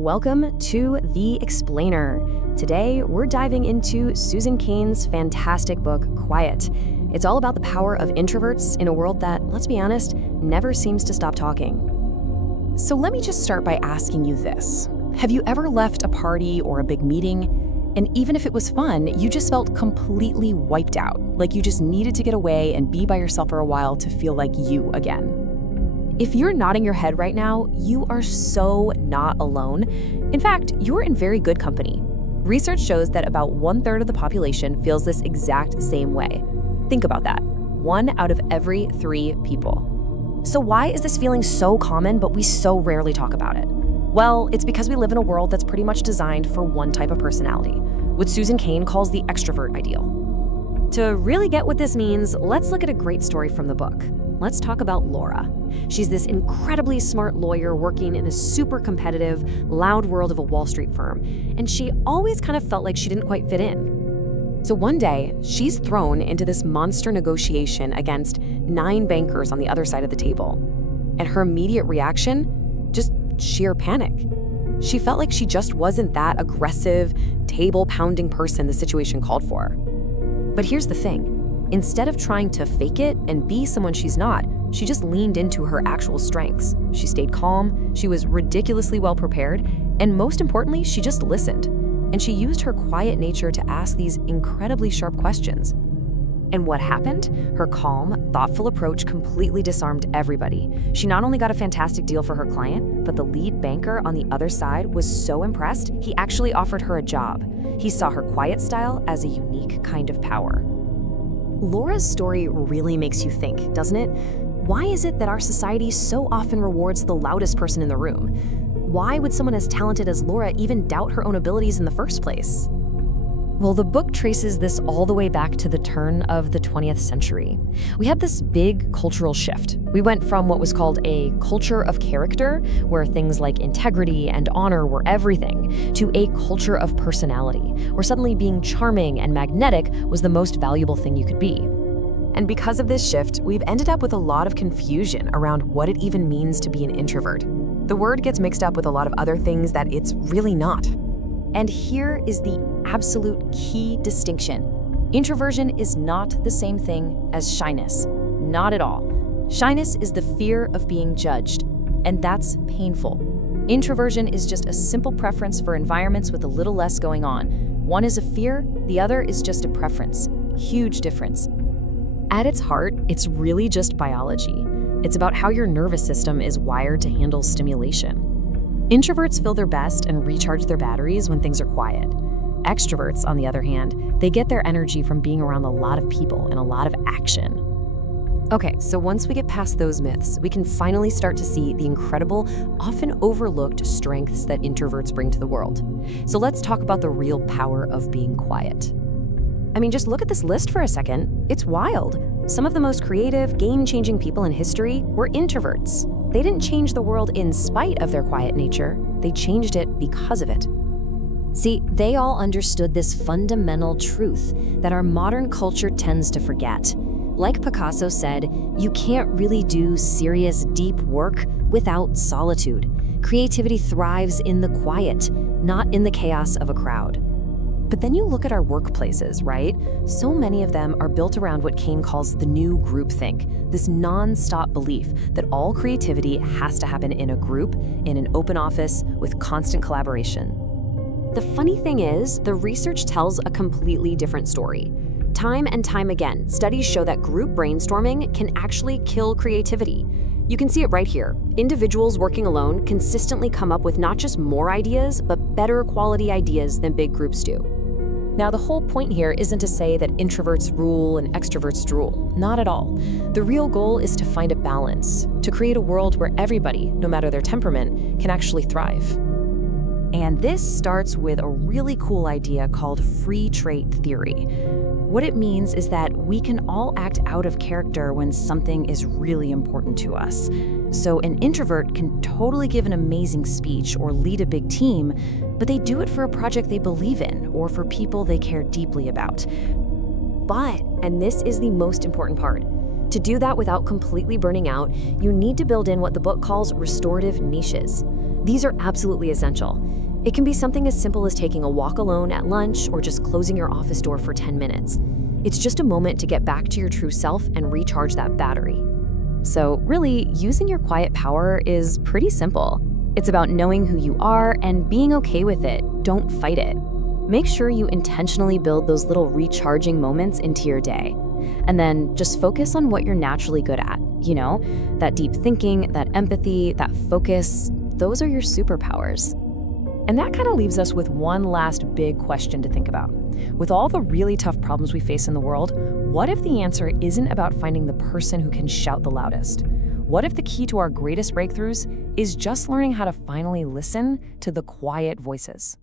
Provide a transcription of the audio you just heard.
Welcome to The Explainer. Today, we're diving into Susan Cain's fantastic book, Quiet. It's all about the power of introverts in a world that, let's be honest, never seems to stop talking. So let me just start by asking you this. Have you ever left a party or a big meeting, and even if it was fun, you just felt completely wiped out, like you just needed to get away and be by yourself for a while to feel like you again? If you're nodding your head right now, you are so not alone. In fact, you're in very good company. Research shows that about 1/3 of the population feels this exact same way. Think about that. 1 out of every 3 people. So why is this feeling so common, but we so rarely talk about it? Well, it's because we live in a world that's pretty much designed for one type of personality, what Susan Cain calls the extrovert ideal. To really get what this means, let's look at a great story from the book. Let's talk about Laura. She's this incredibly smart lawyer working in a super competitive, loud world of a Wall Street firm, and she always kind of felt like she didn't quite fit in. So one day, she's thrown into this monster negotiation against 9 bankers on the other side of the table. And her immediate reaction? Just sheer panic. She felt like she just wasn't that aggressive, table-pounding person the situation called for. But here's the thing. Instead of trying to fake it and be someone she's not, she just leaned into her actual strengths. She stayed calm, she was ridiculously well prepared, and most importantly, she just listened. And she used her quiet nature to ask these incredibly sharp questions. And what happened? Her calm, thoughtful approach completely disarmed everybody. She not only got a fantastic deal for her client, but the lead banker on the other side was so impressed, he actually offered her a job. He saw her quiet style as a unique kind of power. Laura's story really makes you think, doesn't it? Why is it that our society so often rewards the loudest person in the room? Why would someone as talented as Laura even doubt her own abilities in the first place? Well, the book traces this all the way back to the turn of the 20th century. We had this big cultural shift. We went from what was called a culture of character, where things like integrity and honor were everything, to a culture of personality, where suddenly being charming and magnetic was the most valuable thing you could be. And because of this shift, we've ended up with a lot of confusion around what it even means to be an introvert. The word gets mixed up with a lot of other things that it's really not. And here is the absolute key distinction. Introversion is not the same thing as shyness. Not at all. Shyness is the fear of being judged, and that's painful. Introversion is just a simple preference for environments with a little less going on. One is a fear, the other is just a preference. Huge difference. At its heart, it's really just biology. It's about how your nervous system is wired to handle stimulation. Introverts feel their best and recharge their batteries when things are quiet. Extroverts, on the other hand, they get their energy from being around a lot of people and a lot of action. Okay, so once we get past those myths, we can finally start to see the incredible, often overlooked strengths that introverts bring to the world. So let's talk about the real power of being quiet. I mean, just look at this list for a second. It's wild. Some of the most creative, game-changing people in history were introverts. They didn't change the world in spite of their quiet nature. They changed it because of it. See, they all understood this fundamental truth that our modern culture tends to forget. Like Picasso said, you can't really do serious, deep work without solitude. Creativity thrives in the quiet, not in the chaos of a crowd. But then you look at our workplaces, right? So many of them are built around what Cain calls the new groupthink, this non-stop belief that all creativity has to happen in a group, in an open office, with constant collaboration. The funny thing is, the research tells a completely different story. Time and time again, studies show that group brainstorming can actually kill creativity. You can see it right here. Individuals working alone consistently come up with not just more ideas, but better quality ideas than big groups do. Now, the whole point here isn't to say that introverts rule and extroverts drool. Not at all. The real goal is to find a balance, to create a world where everybody, no matter their temperament, can actually thrive. And this starts with a really cool idea called free trait theory. What it means is that we can all act out of character when something is really important to us. So an introvert can totally give an amazing speech or lead a big team, but they do it for a project they believe in or for people they care deeply about. But, and this is the most important part, to do that without completely burning out, you need to build in what the book calls restorative niches. These are absolutely essential. It can be something as simple as taking a walk alone at lunch or just closing your office door for 10 minutes. It's just a moment to get back to your true self and recharge that battery. So, really, using your quiet power is pretty simple. It's about knowing who you are and being okay with it. Don't fight it. Make sure you intentionally build those little recharging moments into your day. And then just focus on what you're naturally good at. That deep thinking, that empathy, that focus, those are your superpowers. And that kind of leaves us with one last big question to think about. With all the really tough problems we face in the world, what if the answer isn't about finding the person who can shout the loudest? What if the key to our greatest breakthroughs is just learning how to finally listen to the quiet voices?